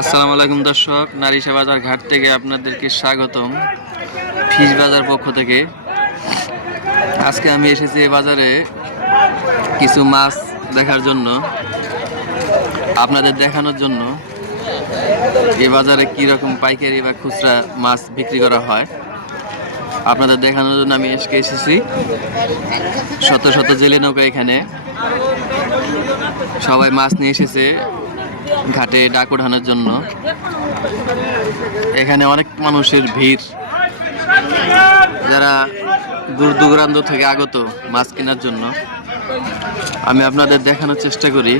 আসসালামু আলাইকুম দর্শক, নারিশা বাজার ঘাট থেকে আপনাদেরকে স্বাগতম। ফিশ বাজার পক্ষ থেকে আজকে আমি এসেছি এই বাজারে কিছু মাছ দেখার জন্য, আপনাদের দেখানোর জন্য এই বাজারে কীরকম পাইকারি বা খুচরা মাছ বিক্রি করা হয় আপনাদের দেখানোর জন্য আমি এসেছি। শত শত জেলে নৌকা এখানে সবাই মাছ নিয়ে এসেছে ঘাটে ডাক ওঠানোর জন্য। এখানে অনেক মানুষের ভিড়, যারা দূর দূরান্ত থেকে আগত মাছ কেনার জন্য। আমি আপনাদের দেখানোর চেষ্টা করি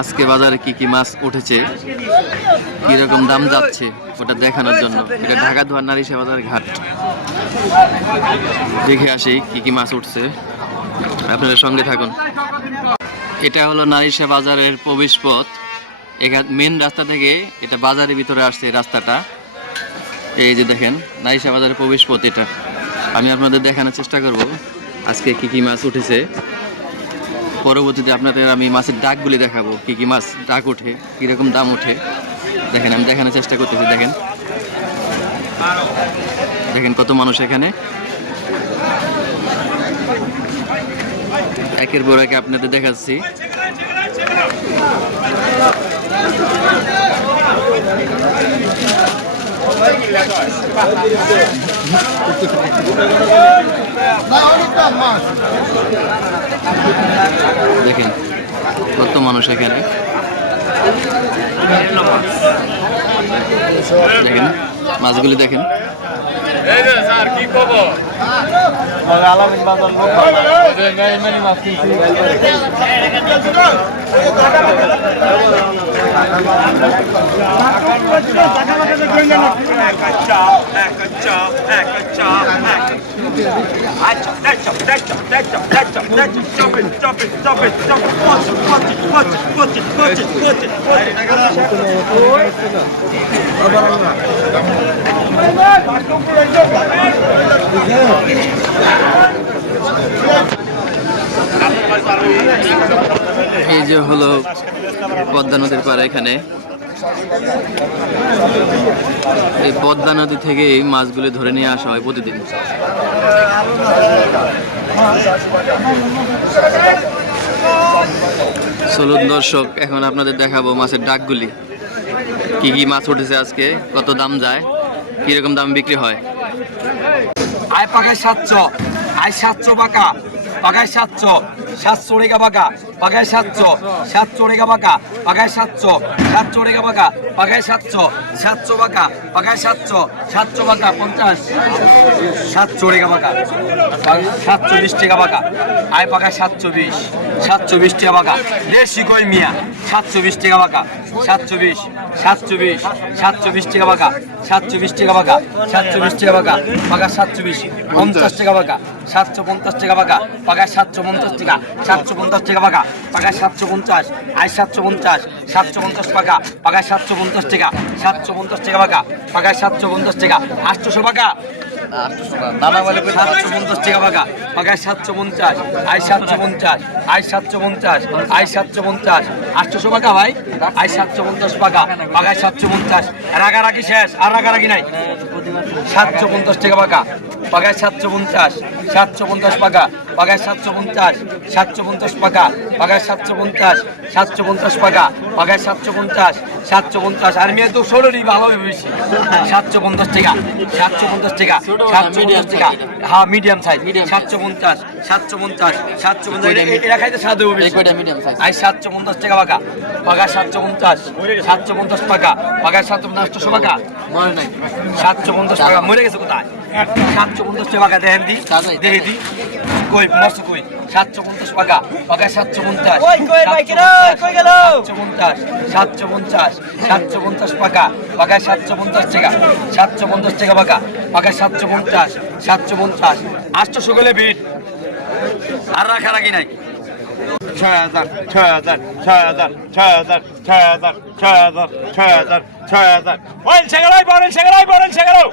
আজকে বাজারে কি কি মাছ উঠেছে, কীরকম দাম যাচ্ছে, ওটা দেখানোর জন্য। এটা ঢাকা দুয়ার নারিশা বাজার ঘাট, দেখে আসি কি কি মাছ উঠছে, আপনাদের সঙ্গে থাকুন। এটা হলো নারিশা বাজারের প্রবেশ পথ। এখানে মেন রাস্তা থেকে এটা বাজারের ভিতরে আসছে রাস্তাটা। এই যে দেখেন নারিশা বাজারের প্রবেশ পথ এটা। আমি আপনাদের দেখানোর চেষ্টা করব আজকে কি কি মাছ উঠেছে। পরবর্তীতে আপনাদের আমি মাছের ডাকগুলি দেখাবো, কি কি মাছ ডাক ওঠে, কীরকম দাম ওঠে। দেখেন আমি দেখানোর চেষ্টা করতেছি। দেখেন দেখেন কত মানুষ এখানে, একের পর একে আপনাদের দেখাচ্ছি। দেখেন কত মানুষ এখানে, দেখেন মাছগুলি দেখেন। এই যে হলো পদ্মা নদীর পাড়। এখানে এই পদ্মা নদী থেকে এই মাছগুলো ধরে নিয়ে আসা হয় প্রতিদিন। চলুন দর্শক, এখন আপনাদের দেখাবো মাছের ডাকগুলি, কি কি মাছ উঠেছে আজকে, কত দাম যায়, কিরকম দাম বিক্রি হয়। আয় পাকায় 700, আয় 700 বাঁকা, পাকায় 700, 700 রেগা বাঁকা, পাকায় 700, 700 রেগা বাঁকা, পাকায় 700, 700 রেগা বাঁকা, পাকায় 700, 700 বাঁকা, পাকায় 700, 700 বাঁকা 50, 700 রেগা বাঁকা, 720 টাকা বাঁকা, আয় পাকায় 720, 720 টাকা বাঁকা, দেশি কই মিয়া 720 টাকা বাঁকা, 720, 720, 720 টাকা বাঁকা, 720 টাকা বাঁকা, 720 টাকা বাঁকা, পাকা 720, 50 টাকা বাঁকা, 750 টাকা বাঁকা, পাকায় 750 টাকা, 750 টাকা বাঁকা, পাকায় 750, আয় 750, 750 পাকা, পাকায় 750 টাকা, 750 টাকা বাঁকা, পাকায় 750 টাকা, 800 বাঁকা, 750 টাকা বাঁকা, পাকায় 750, আয় 750, আয় 750, আয় 750, 800 বাঁকা ভাই, আয় 750 পাকা, পাকায় 750, রাগারাগি শেষ, আর রাগারাগি নাই। 750 টাকা বাঁকা, পাকায় 750, 750 পাকা, পাকায় 750, 750 পাকা, পাকায় 750, 750 পাকা, পাকায় 750, 750, আর মেয়ে তো ষোলোরই ভালো বেশি। 750 টাকা, 750 টাকা, 750 টাকা, হ্যাঁ মিডিয়াম সাইজ, 750, 750, 750, এটা খাইতে স্বাদ হবে বেশি। আই 750 টাকা বাঁকা, পাকায় 750, 750 পাকা, পাকায় 750 টাকা, 750 টাকা, মরে গেছে কোথায়? 750 টাকা দেখেন দি, দেখে দি কই মস্ত কই, 750 টাকা, পাকায় 750, 750, 750 টাকা, পাকায় 750 টাকা, 750 টাকা পাকা, পাকায় 750, 750, 800 গেলে ভিড়, আর রাখারাখি নাই। 6,000, 6,000, 6,000, 6,000, 6,000, 6,000, 6,000, 6,000. Oil, check it out, oil, check it out, oil, check it out.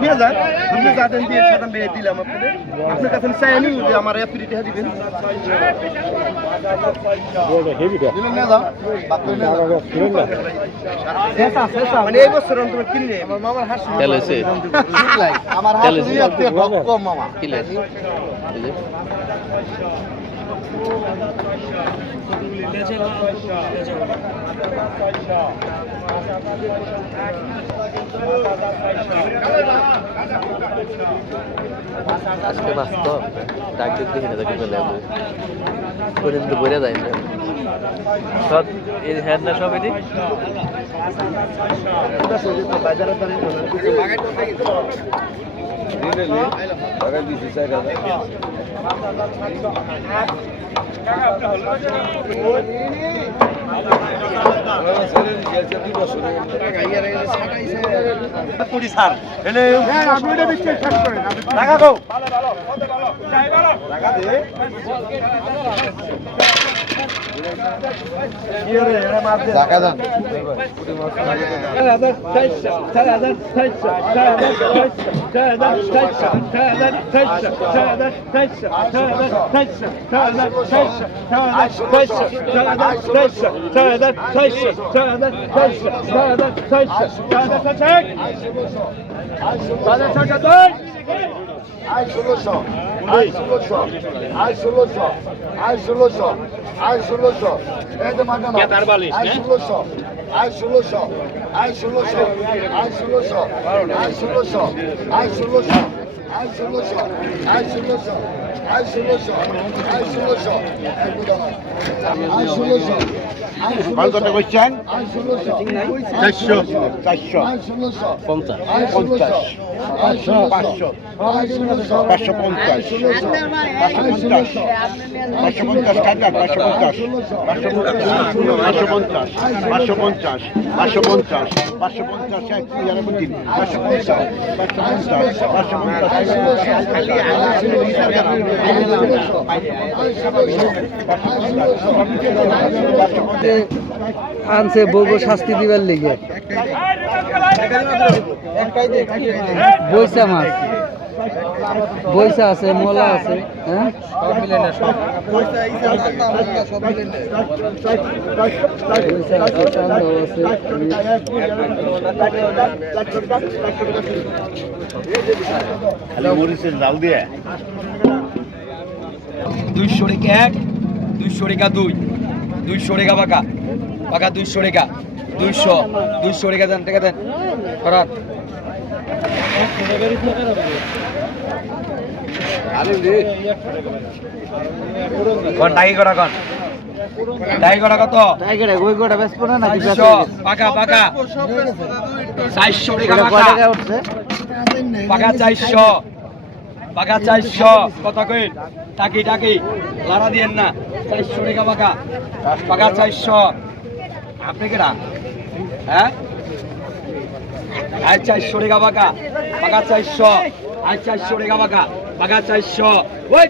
নিয়ে যান, আপনি যাতেন দিয়ে সাধারণ বেয়ে দিলাম আপনাদের, আপনার কাছে আমি চাই আমি যে আমার ফ্রি টেহা দিবেন। মানে এই বছর তোমার কিনলে আমার মামার হাসি তেল হয়েছে আমার তেল হাসি হয়েছে কম মামা কি লাগে? এই যে আজকে মাছ তো ডাক দিক দেখি না দেখি বলে করে কিন্তু বইরা যায় না সব এই হ্যান্ড না সব এদিক আয় 1600 আয় 1600 আয় 1600 আয় 1600 আয় 1600 এই যে মাগনা আয় 1600 আয় 1600 আয় 1600 আয় 1600 আয় 1600 আয় 1600 আয় 1600 আয় 1600 আয় 1600 আয় 1600 আয় 1600 মাল কত করছেন? আয় 1600 400 400 আয় 1600 50 আয় 1600 আয় 1600 আয় 1600 550 550 টাকা 550 550 550 550 আনছে বলবো শাস্তি দিবার লিগে বইসা মাছ বইসা আছে মোলা আছে হ্যাঁ বইসা আছে চান্দাও আছে মরিচের জাল দিয়ে 200 রেখা 1 200 রেখা 2 200 রেখা বাঁকা বাঁকা 200 রেখা 200 রেখা দেন টাকা দেন করান কোন টাই করা কোন টাই করা কত টাইগারে ওই গোটা বেশ পড়ে না 500 বাঁকা বাঁকা 400 রেখা কয় বাঁকা টাকা উঠছে বাঁকা 400 বাঁকা 400 কথা কই টাকি টাকি লারা দিয়েন না 400 রেখা বাঁকা বাঁকা 400 আপনি কেডা হ্যাঁ আই 400 রেখা বাঁকা বাঁকা 400 আই 400 রেখা বাঁকা বাঁকা 400 ওই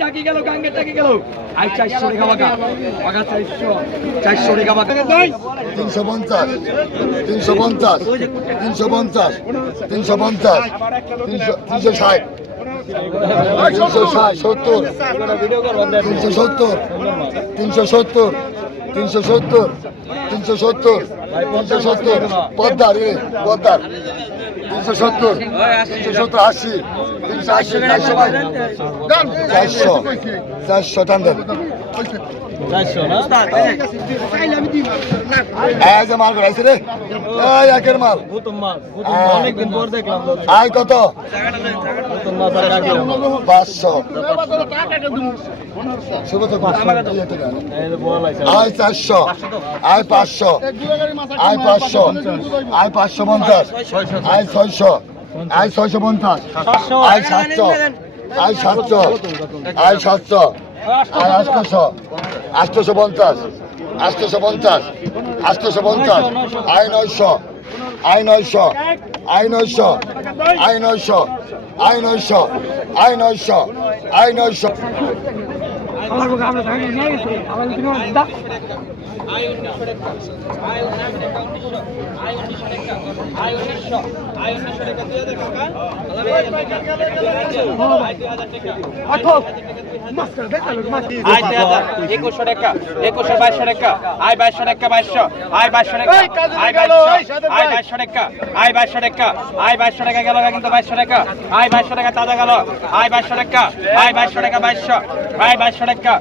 টাকি গেল গাঙ্গে টাকি গেল আই 400 রেখা বাঁকা বাঁকা 400 রেখা বাঁকা 350 350 350 350 360 360 70 370 370 370 370 370 পদ্মার পদ্মার 370 370 80 380 400 টান দেন এই যে মাল করাইছে রে এই একের মাল অনেকদিন পর দেখলাম আয় কত 500 শুভ তো 500 আয় 400 আয় 500 আয় 500 আয় 550 আয় 600 আয় 650 আয় 700 আয় 700 আয় 700 আয় 800 850 850 850 আয় 900 আয় 900 আয় 900 আয় 900 আয় 900 আয় 900 আয় 900 আই 2100 টাকা 2200 টাকা আই 2200 টাকা 2200 আই 2200 টাকা আই 2200 টাকা আই 2200 টাকা আই 2200 টাকা গেল কিন্তু 2200 টাকা আই 2200 টাকা তাজা গেল আই 2200 টাকা আই 2200 টাকা 2200 আই 2200 টাকা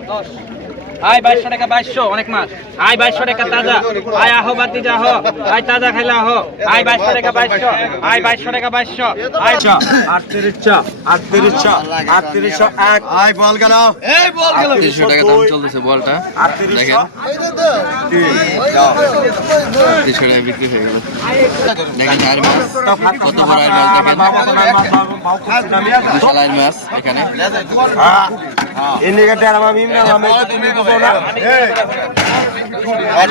আই 2200 টাকা 2200 অনেক মাছ আই 2200 টাকা তাজা আই আহো বাতি যা হো আই তাজা খাইলা হো আই 2200 টাকা 2200 আই 2200 টাকা 2200 আই 38 আই বল গেল 300 টাকা দাম চলতেছে বলটা দেখেন 300 টাকা বিক্রি হয়ে গেল দেখেন আর মাছ কত বড় আর মাছ দেখেন বিশাল আর মাছ এখানে ইন্ডিকেটর আমার মিমনা আমি তুমি বুঝো না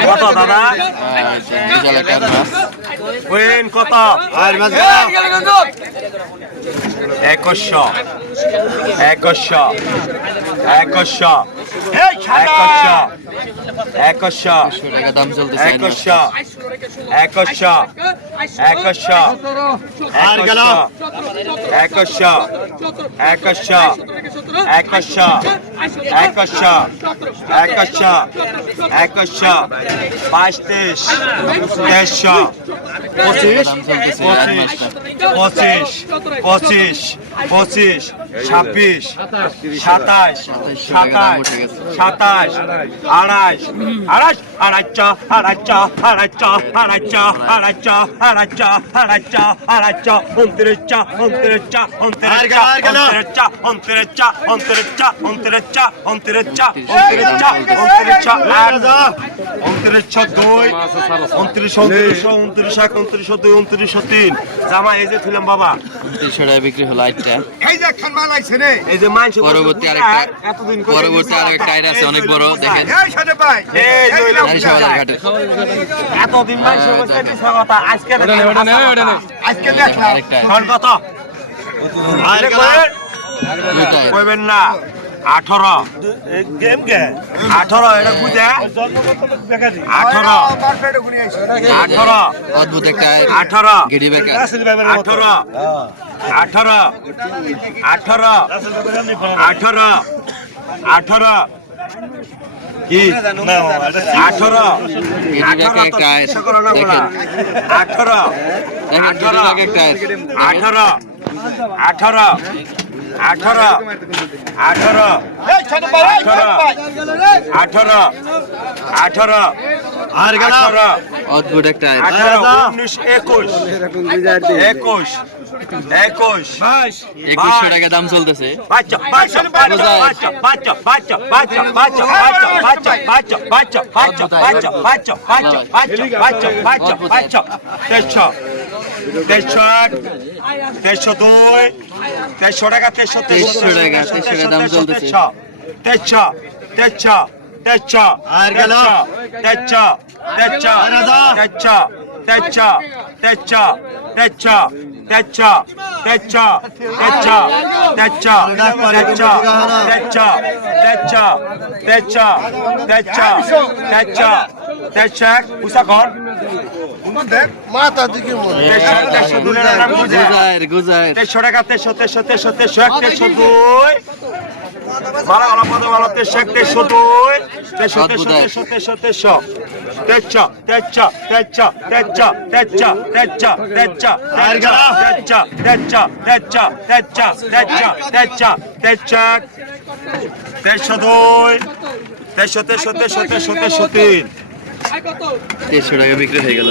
কত দাদা বিশাল একটা মাছ ওয়েন কত আর মাছ 2100 100 টাকা দাম চলতেছে আর মাছ। 2100 আর গেল 2100 জামা এই যে তুলাম বাবা 300 টাকা বিক্রি হলো আইটা এই যে মাংস পরবর্তী আরেকটা আইর আছে অনেক বড় দেখেন এই যে হইলো নারিশা বাজার ঘাটে এতদিন মাংস বসে দিছে কথা আজকে আজকে দেখলাম আরেকটা কোন কত আর দুইটা কইবেন না 18 গেম গে 18 এটা বুঝে 18 অদ্ভুত একটা 18 গিরি বেকা 18 কি 18 গিরি বেকা একটা আইর দেখেন 18 দেখেন গিরি বেকা একটা আইর 18 আর গেল অদ্ভুত একটা আইর 2100 টাকা দাম চলতেছে তেইশশো টাকা 2300 টাকা দাম চলতেছে আর গেল মাথা দিকে মনে গুজার 300 টাকা 300 ভালো ভালো পদে ভালো 300 টাকা বিক্রি হয়ে গেল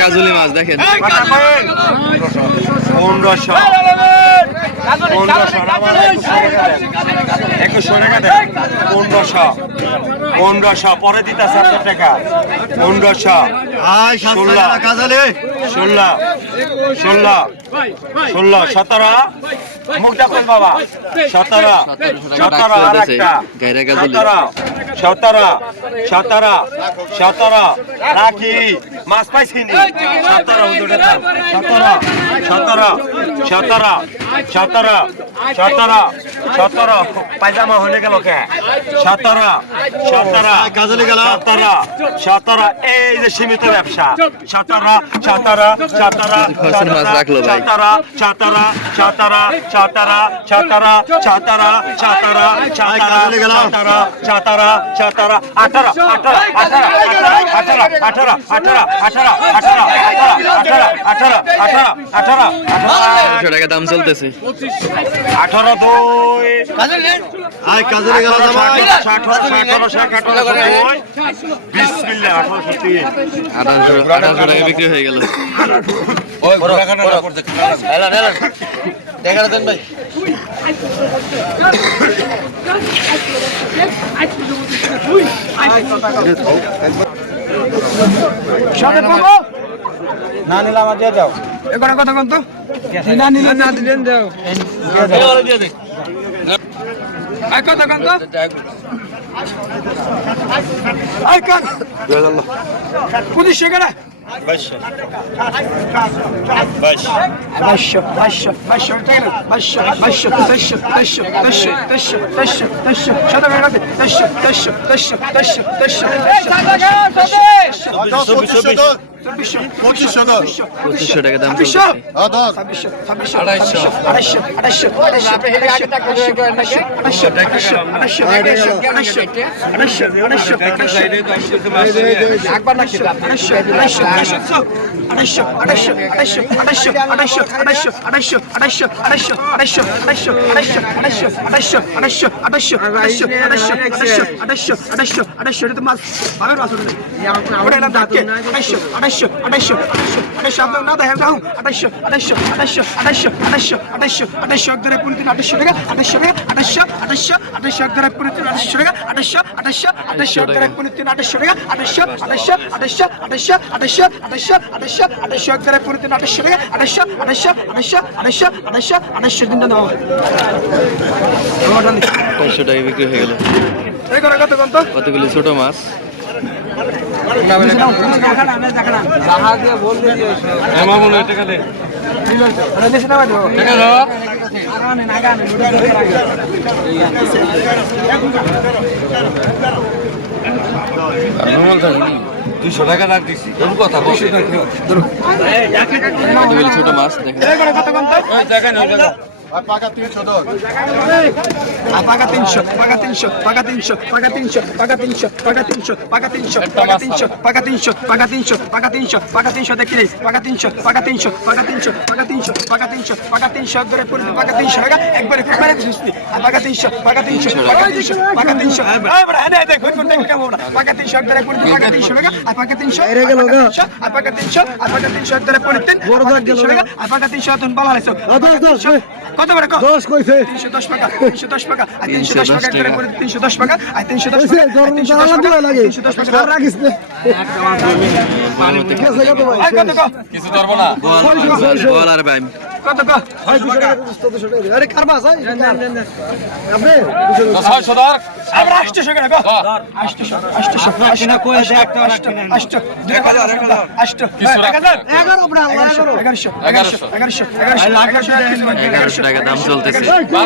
কাজুলি মাছ দেখেন 1500 পরে দিতেছে আপনার টাকা 1500 17 মুখ দেখুন বাবা 17 আর একটা 17 17 17 রাখি মাছ পাইছি নি 17 হুজুরে দাও 17 17 17 17 17 পায়জামা হয়ে গেল কে 17 17 কাজলে গেল 17 17 এই যে সীমিত ব্যবসা 17 17 17 খরচের মাছ রাখলো ভাই। 17 17 17 17 17 17 17 100 টাকা দাম চলতেছে। 18 2 আয় কাজে গেল জামাই বিসমিল্লাহ 1803 1800 টাকা বিক্রি হয়ে গেল। ওই ঘোড়াখানা না করতে হেলা হেলা দেখা দেন ভাই না নিলে আমার দিয়ে যাও এবার কথা কোন তো না নিলে না দিলেন দাও আই কথা কোন তো আই কান 25 টাকা 2500 টাকা দাম চলতেছে। পাঁচশো টাকা বিক্রি হয়ে গেল। কতগুলি ছোট মাছ টাকা রাখ দিছি কথা কতগুলি ছোট মাছ দেখেন। পাকা 300 দর Paga 300, paga 300, paga 300, paga 300, paga 300, paga 300, paga 300, paga 300, paga 300, paga 300, paga 300, paga 300 দেখি paga 300, paga 300, paga 300, paga 300, paga 300, paga 300 একবারে পড়বে paga 300 টাকা একবারে ফুটবারে সুস্তি paga 300, paga 300, paga 300, paga 300 এই বড় হ্যাঁ দেখ ঘুর ঘুর দেখ কেমন paga 300 একবারে পড়বে paga 300 টাকা আর paga 300 এর গেল গো আর paga 300 আর paga 300 একবারে পড়তেন বড় দাগ গেল টাকা আর paga 300 তখন বলা হইছে কত বড় কত 10 কইছে 310 টাকা 310 টাকা আর 310 টাকা করে করে 310 টাকা আর 310 টাকা 310 টাকা লাগে 310 টাকা রাখিস না কত কত কিছু ধরবো না বল আর ভাই কত কত আরে কারবা আছে আপনি 600 ধর আমরা 800 টাকা কো 800 না কই একটা 800 1100 টাকা দাম চলতেছে। 1800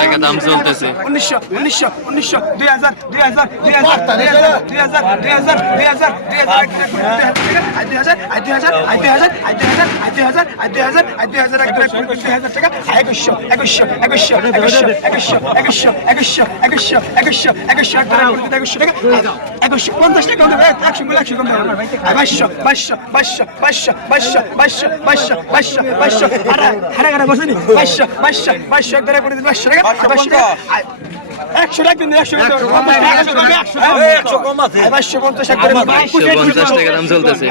টাকা দাম চলতেছে। 1900 2000 2000 2000 2000 2000 2000 টাকা 2100 টাকা দাম চলতেছে।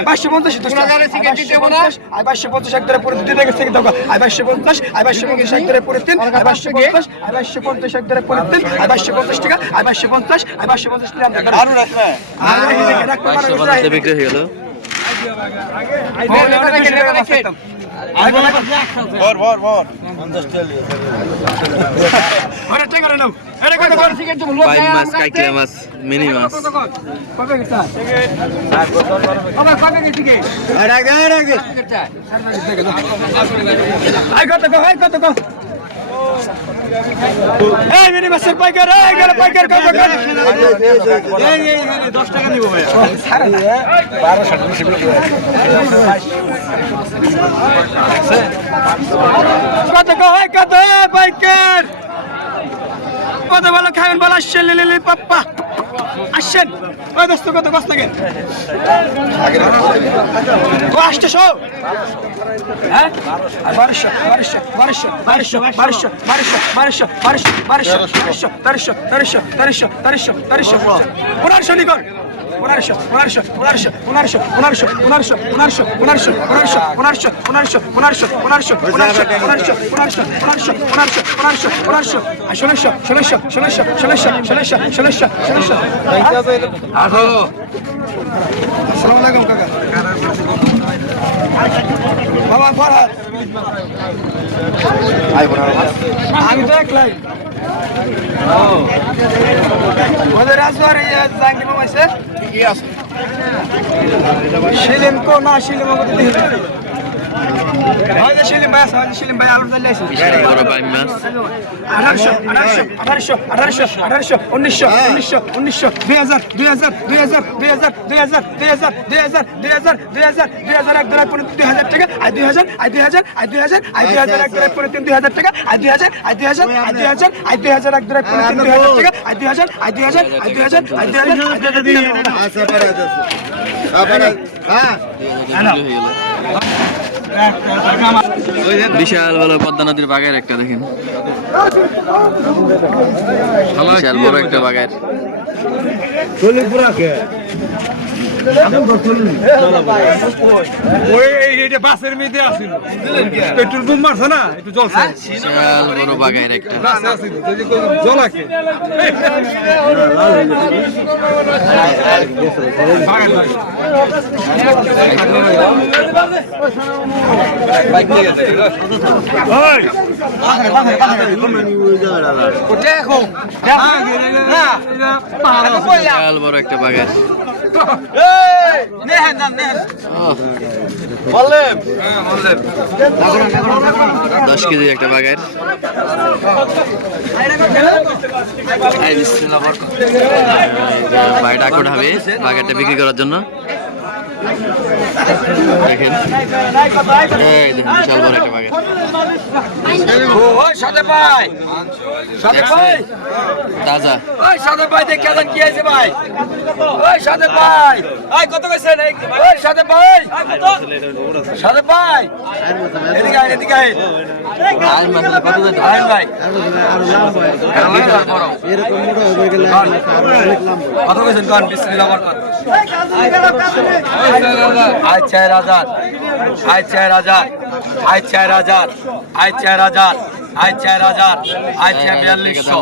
550 বিক্রি হয়ে গেল। পাইন মাছ, কাইকলা মাছ, মিনি মাছ। কত ভালো খাবেন বল, আসছেন লিলি পাপ্পা, আসছেন। ওই দোস্ত কত বাস থাকে? ও আসছে সব। হ্যাঁ, 1200 1200 1200 1200 1200 1200 1200 1200 1200 1300 1300 1300 1300 1500 নিকর 1500 1500 1500 1500 1500 1500 1500 1500 1500 1500 1500 1500 1500 1500 1500 1500 1500 1600 1600 1600 1600 1600 আসসালামু আলাইকুম কাকা। বাবা ফরহাদ, আমি তো একলাই। ওদের রাজবাড়ি জাঙ্গি মামা আছে, ঠিকই আছে। শিলিম কো না, শিলিম আমাকে দিতে হবে। হয়তো শিলিম ভাই আছে, হয়তো শিলিম ভাই আলুর চাল আছে। বিশাল বড় পাইন মাছ। 1800 1800 1800 1800 1800 1900 1900 1900 2000 2000 2000 2000 2000 2000 2000 2000 2000 2000 এক ধরে 2000 টাকা, আর 2000 আর 2000 আর 2000 আর 2000 এক ধরে 2000 টাকা, আর 2000 আর 2000 আর 2000 আর 2000 এক ধরে 2000 টাকা, আর 2000 আর 2000 আর 2000 আর 2000 আচ্ছা পরে আছে তারপরে হ্যাঁ বিশাল বড় পদ্মা নদীর বাগার একটা দেখেন, বিশাল বড় একটা বাগার। বাসের মেয়েতে আসিল পেট্রোল বোম মারছে না, একটু জলছে বিশাল বড় বাগার একটা। জলাকে বিশাল বড় একটা বাগার। 10 কেজির একটা বাগার। ভাই ডাকট হবে বাগারটা বিক্রি করার জন্য। দেখেন, এই দেখেন বিশাল বড় একটা বাগার। ওই সাথে ভাই, সাথে ভাই, তাজা ওই সাথে ভাই দেখে দেন কি আছে ভাই, ওই সাথে ভাই, এই কত কইছেন? ওই সাথে ভাই, সাথে ভাই, এদিকে আয়, এদিকে আয়। আর মাত্র কত যেত? আয় ভাই, কত কইছেন? কোন বিসমিল্লাহ বরকত। আয় 4000, আয় 4000, আয় 4000, আয় 4000, আয় 4000, আয় 4200,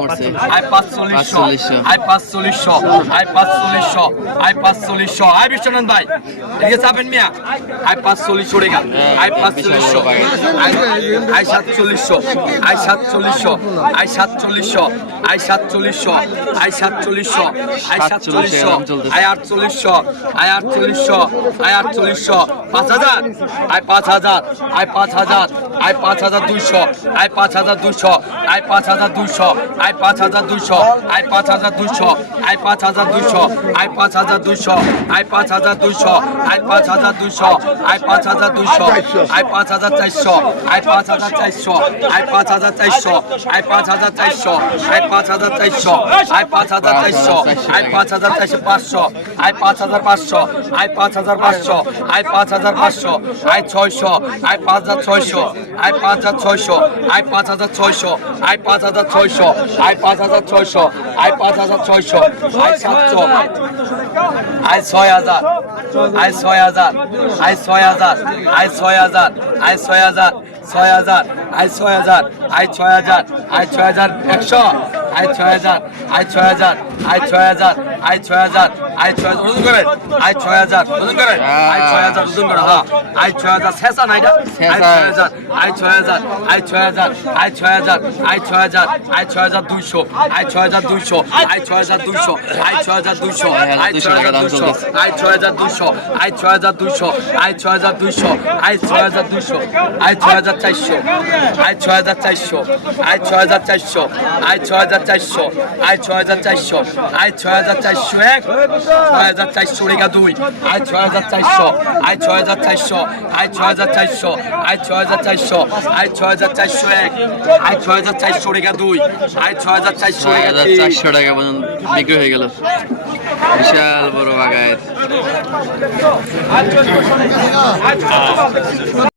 আয় 4500, আয় 4500, আয় 4500, আয় 4500, আয় বিশ্বনাথ ভাই এদিকে চাপেন মিয়া, আয় 4500 টাকা, আয় 4500, আয় 4700, আয় 4700, আয় 4700, আয় 4700, আয় 4700, আয় 4700, আয় 4800, আয় 4800, আয় 4800, 5000, আয় 5000, আয় 5000, আয় 5200, আয় 5200, আয় 5200 আয় 5200 আয় 5200 আয় 5200 আয় 5200 আয় 5200 আয় 5200 আয় 5200 আয় 5400 আয় 5400 আয় 5400 আয় 5400 আয় 5400 আয় 5400 আয় 5400 আয় 5500 আয় 5500 আয় 5500 আয় 600 আয় 5600 আয় 5600 আয় 5600 আয় 5600 আয় 5600 আয় 5600 আয় 700 আয় 6000 আয় 6000 আয় 6000 আয় 6000 আয় 6000 6000 আয় 6000 আয় 6000 আয় 6100 আয় 6000 আয় 6000 আয় 6000 আয় 6000 আয় 6000 ওজন করেন আয় 6000 ওজন করেন আয় 6000 ওজন করেন হ্যাঁ আয় 6000 শেষা না এটা আয় 6000 আয় 6000 আয় 6000 আয় 6000 আয় 6000 আয় 6200 আয় 6200 আয় 6200 আয় 6200 আয় 6200 আয় 6200 আয় 6200 আয় 6200 আয় 6200 আয় 6400 আয় 6400 আয় 6400 আয় 6400 আয় 6400 আয় 6401 6400 রেখা 2 আয় 6400 আয় 6400 আয় 6400 আয় 6400 আয় 6401 আয় 6400 রেখা 2 আয় 6400 রেখা 3 400 টাকা পর্যন্ত বিক্রি হয়ে গেল বিশাল বড় বাগায়